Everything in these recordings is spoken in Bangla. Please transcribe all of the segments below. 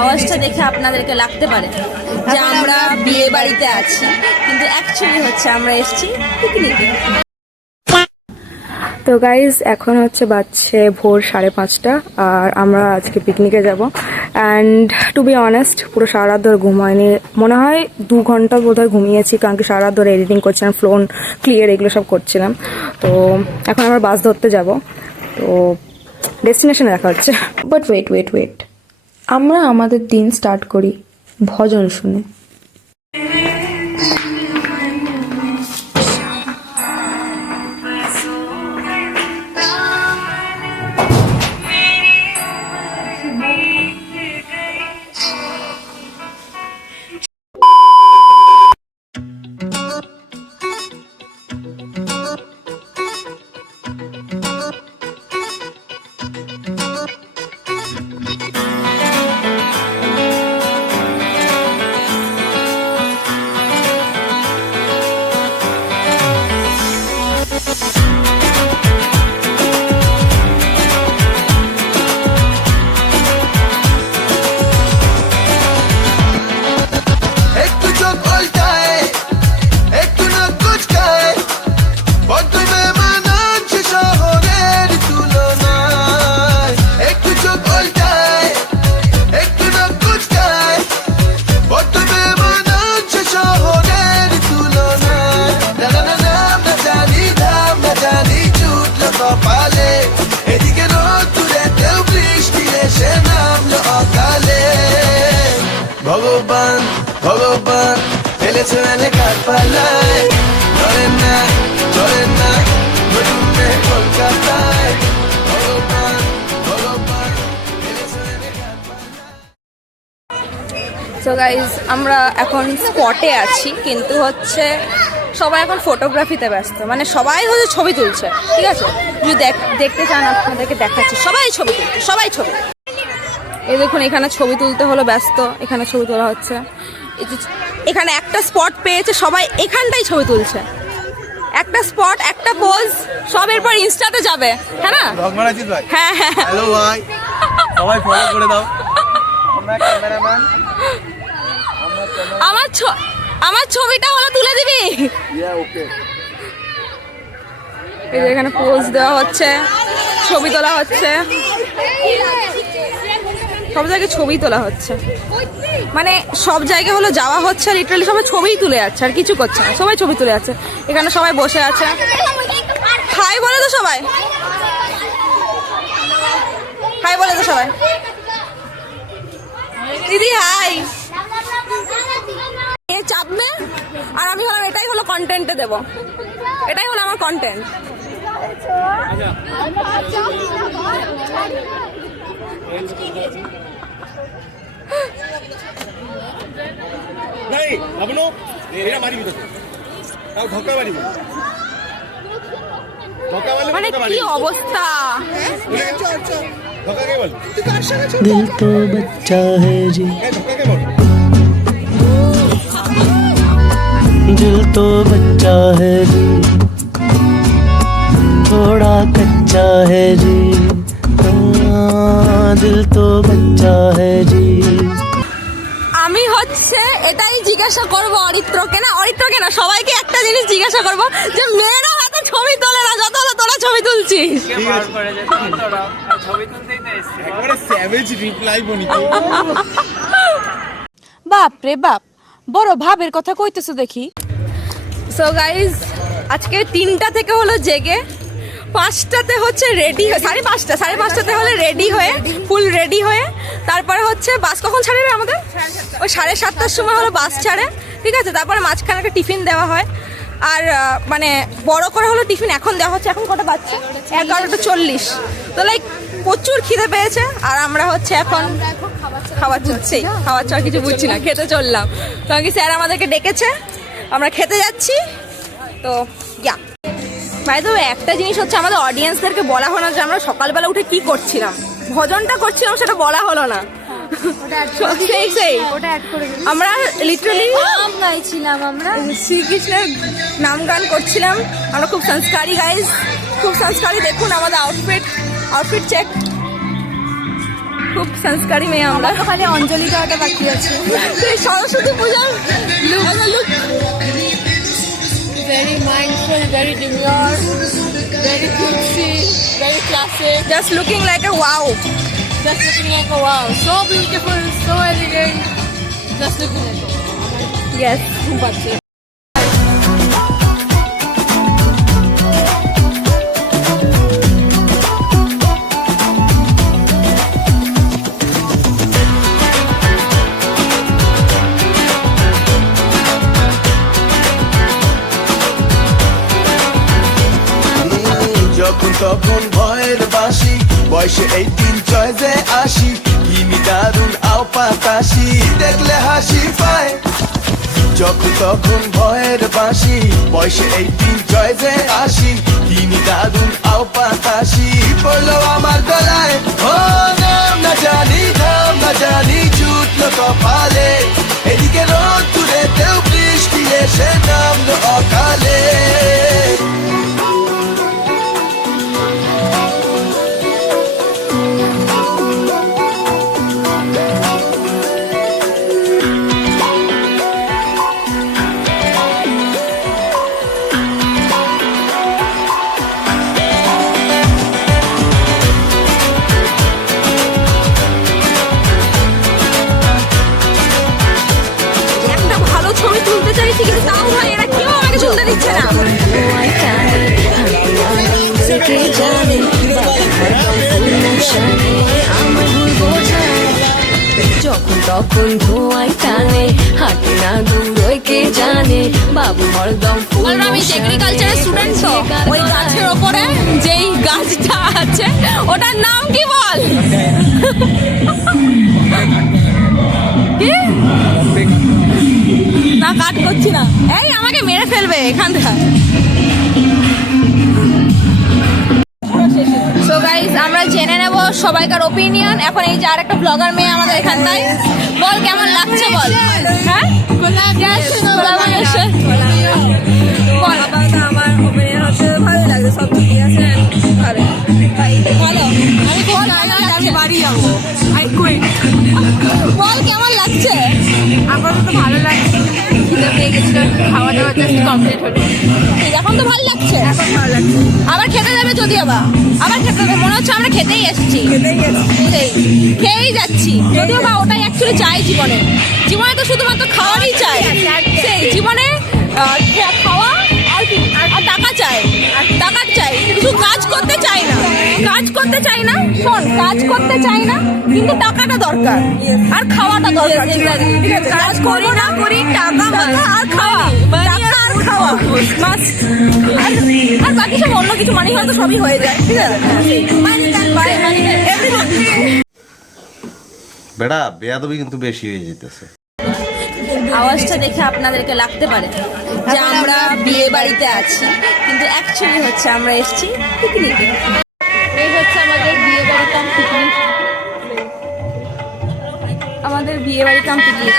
আওয়াজটা দেখে আপনাদেরকে লাগতে পারে যে আমরা বিয়ে বাড়িতে আছি, কিন্তু অ্যাকচুয়ালি হচ্ছে আমরা এসেছি পিকনিকে। তো গাইজ এখন হচ্ছে বাজছে ভোর 5:30 আর আমরা আজকে পিকনিকে যাব। অ্যান্ড টু বি অনেস্ট পুরো সারা রাত ধরে ঘুম হয়নি, মনে হয় 2 ঘন্টা বোধহয় ঘুমিয়েছি, কারণ কি সারা রাত ধরে এডিটিং করছিলাম, ফোন ক্লিয়ার এগুলো সব করছিলাম। তো এখন আমরা বাস ধরতে যাব, তো ডেস্টিনেশনে দেখা হচ্ছে। বাট ওয়েট আমরা আমাদের দিন স্টার্ট করি ভজন শুনে। ভগবান ভগবান ফেলেছে কার পালায়, ধরেন না ঘুরবে কলকাতায়। ভগবান ভগবান ফেলেছে কার পালায়। সো গাইজ আমরা এখন স্পটে আছি, কিন্তু হচ্ছে সবাই এখন ফটোগ্রাফিতে ব্যস্ত, মানে সবাই হচ্ছে ছবি তুলছে। ঠিক আছে, যদি দেখতে চান আপনাদেরকে দেখাচ্ছি, সবাই ছবি তুলছে, সবাই ছবি। এই দেখুন এখানে ছবি তুলতে হলো ব্যস্ত, এখানে ছবি তোলা হচ্ছে। এখানে একটা স্পট পেয়েছে, সবাই এখানটাই ছবি তুলছে। একটা স্পট, একটা পোজ, সব এরপর ইনস্টাতে যাবে। হ্যাঁ না হ্যাঁ হ্যাঁ, হ্যালো ভাই, সবাই ফলো করে দাও। আমরা ক্যামেরাম্যান, আমার ছবিটা হলো তুলে দিবি। ওকে। এই যে এখানে পোজ দেওয়া হচ্ছে, ছবি তোলা হচ্ছে, সব জায়গায় ছবি তোলা হচ্ছে। মানে সব জায়গায় হলো যাওয়া হচ্ছে, লিটারালি সবাই ছবিই তুলে যাচ্ছে, আর কিছু করছে না, সবাই ছবি তুলে যাচ্ছে। এখানে সবাই বসে আছে। হাই বলে তো সবাই, হাই বলে তো সবাই, দিদি হাই। চাপবে আর আমি হলাম, এটাই হলো কন্টেন্টে দেবো, এটাই হলো আমার কন্টেন্ট। মানে কি অবস্থা। दिल तो बच्चा है जी, दिल तो बच्चा है जी, थोड़ा कच्चा है जी, दिल तो बच्चा है जी। আমি হচ্ছে এটাই জিজ্ঞাসা করবো অরিত্রকে না সবাইকে একটা জিনিস জিজ্ঞাসা করবো, যে মেয়েরা এত ছবি তোলে না, যত হলো তোরা ছবি তুলছিস। বাপ রে বাপ, বড় ভাবের কথা কইতেছো দেখি। সো গাইজ আজকে 3টা থেকে হলো জেগে, 5টাতে হচ্ছে রেডি, 5:30 হলে রেডি হয়ে, ফুল রেডি হয়ে, তারপরে হচ্ছে বাস কখন ছাড়ে রে আমাদের? ওই 7:30টার সময় হলো বাস ছাড়ে। ঠিক আছে, তারপরে মাঝখানে একটা টিফিন দেওয়া হয়, আর মানে বড় করে হলো টিফিন এখন দেওয়া হচ্ছে। এখন কটা বাজছে? 11:40। তো লাইক প্রচুর খিদে পেয়েছে, আর আমরা হচ্ছে এখন খাবার আর কিছু বুঝছি না, খেতে চললাম। কারণ কি স্যার আমাদেরকে ডেকেছে, আমরা খেতে যাচ্ছি। তো ইয়া ভাই, তো একটা জিনিস হচ্ছে আমাদের অডিয়েন্সদেরকে বলা হলো না যে আমরা সকালবেলা উঠে কি করছিলাম, ভজনটা করছিলাম, সেটা বলা হলো না। আমরা লিটারালি নাম গাইছিলাম, আমরা শ্রীকৃষ্ণের নাম গান করছিলাম। আমরা খুব সংস্কারী গাইজ, খুব সংস্কারী। দেখুন আমাদের আউটফিট চেক। খুব সংস্কারী মেয়ে আমরা। খালি অঞ্জলি দেওয়াটা বাকি আছে। এই সরস্বতী পূজার look। Very mindful, very demure, very cutesy, very classic. Just looking like a wow. Just looking like a wow. So beautiful, so elegant. Just looking like a wow. Yes. বাচ্চা। যখন তখন ভয়ের বাসি বয়সে 18 চয়েসে আসি কিনি দারুন আও পাতাসি দেখলে হাসি পায় যখন তখন ভয়ের বাসি বয়সে 18 চয়েসে আসি কিনি দারুন আও পাতাসি পড়লো আমার গলায় ও নাম না জানি ধাম না জানি জুটলো কপালে এদিকে রোদ দূরেতেও বৃষ্টি এসে নামলো অকালে একটা ভালো ছবি তুলতে চাইছি কিন্তু তাও ভাই এরা কেউ আমাকে তুলতে দিচ্ছে না। যখন তখন ধোঁয়ায় টানে হাঁটে না দূরই কে জানে বাবু হরদম ফুল আমি এগ্রিকালচারের স্টুডেন্ট, তো ওই গাছের ওপরে যেই গাছটা আছে ওটার নাম কি বল? কি? না কাট করছি না, এই আমাকে মেরে ফেলবে এখান থেকে। সো গাইস আমরা জেনে নেব সবাইকার ওপিনিয়ন। এখন এই যে আরেকটা ব্লগার মেয়ে আমাদের এখানটায়, বল কেমন লাগছে বল। হ্যাঁ collaboration। বল। আমার ওপিনিয়ন হচ্ছে ভালো লাগছে, সব ঠিকই আছে, ভালো। ভালো। আমি খুব ভালো লাগছে। আমি বাড়ি যাবো, আই কুইট। বল কেমন লাগছে? আপাতত ভালো লাগছে, খিদে পেয়ে গেছিল, খাওয়া দাওয়া জাস্ট কমপ্লিট হলো, ঠিক, এখন তো ভালো লাগছে। এখন ভালো লাগছে। আবার খেতে যাবে যদি আবার খেতে যাবে, মনে হচ্ছে আমরা খেতেই এসেছি, খেয়েই যাচ্ছি। যদিও বা ওটাই অ্যাকচুয়ালি চাই জীবনে। জীবনে তো শুধুমাত্র খাওয়ারই চাই, সেই জীবনে খাওয়া আর কি, আর টাকা চাই, টাকা চাই, কিছু কাজ করতে চাই না, কাজ করতে চাই না, শোন কাজ করতে চাই না কিন্তু টাকাটা দরকার আর খাওয়াটা দরকার। ঠিক আছে, কাজ করি না করি টাকা আর খাওয়া, টাকা আর খাওয়া মাস্ট। আর বাকি সব অন্য কিছু মানি হয়তো সবই হয়ে যায়। ঠিক আছে, বেড়া বেয়াদবি কিন্তু বেশি হয়ে যেতেছে। আওয়াজটা দেখে আপনাদেরকে লাগতে পারে যে আমরা বিয়ে বাড়িতে আছি, কিন্তু অ্যাকচুয়ালি হচ্ছে আমরা এসেছি পিকনিকে। এই হচ্ছে আমাদের বিয়ে বাড়ি কাম পিকনিক। আমাদের বিয়ে বাড়ি কাম পিকনিক।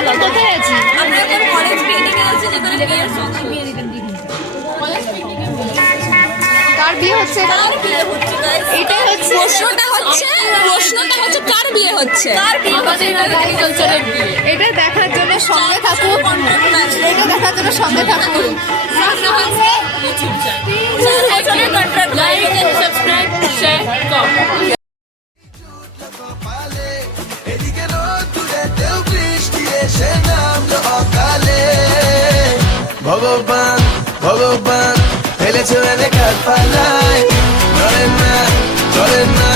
আমরা কোথায় আছি? আমরা এখন কলেজ পিকনিকে আছি, যেখানে বিয়ের সঙ্গে কার বিয়ে হচ্ছে? কার বিয়ে হচ্ছে guys? এটাই হচ্ছে প্রশ্নটা হচ্ছে কার বিয়ে হচ্ছে? আমাদের এগ্রিকালচারের বিয়ে। এটা দেখার জন্য সঙ্গে থাকুন, এটা দেখার জন্য সঙ্গে থাকুন। Like and subscribe, share, comment. এদিকে রোদ দূরেতেও বৃষ্টি এসে নামলো অকালে ভগবান ভগবান ফেলেছে এলাকার পালায় চলে না চলে না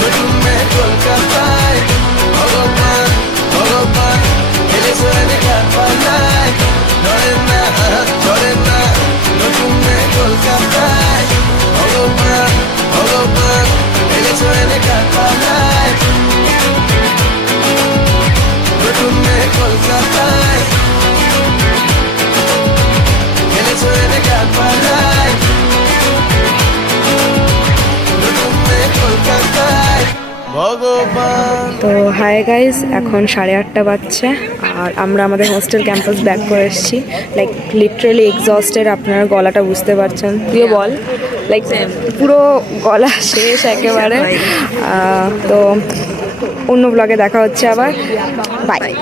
নতুন মেয়ে কলকাতায় ভগবান ভগবান ফেলেছে এলাকার পালায় চলে না নতুন মেয়ে কলকাতায় ভগবান ভগবান ফেলেছে এলাকার পালায় নতুন মেয়ে কলকাতায় ফেলেছে এলাকার পালায় নতুন মেয়ে কলকাতায় ভগবান। তো হাই গাইস, এখন 8:30 বাজছে আর আমরা আমাদের হোস্টেল ক্যাম্পাস ব্যাক করে এসেছি। লাইক লিটারালি এক্সস্টেড, আপনারা গলাটা বুঝতে পারছেন। তুইও বল, লাইক পুরো গলা শেষ একেবারে। তো অন্য ব্লগে দেখা হচ্ছে আবার, বাই।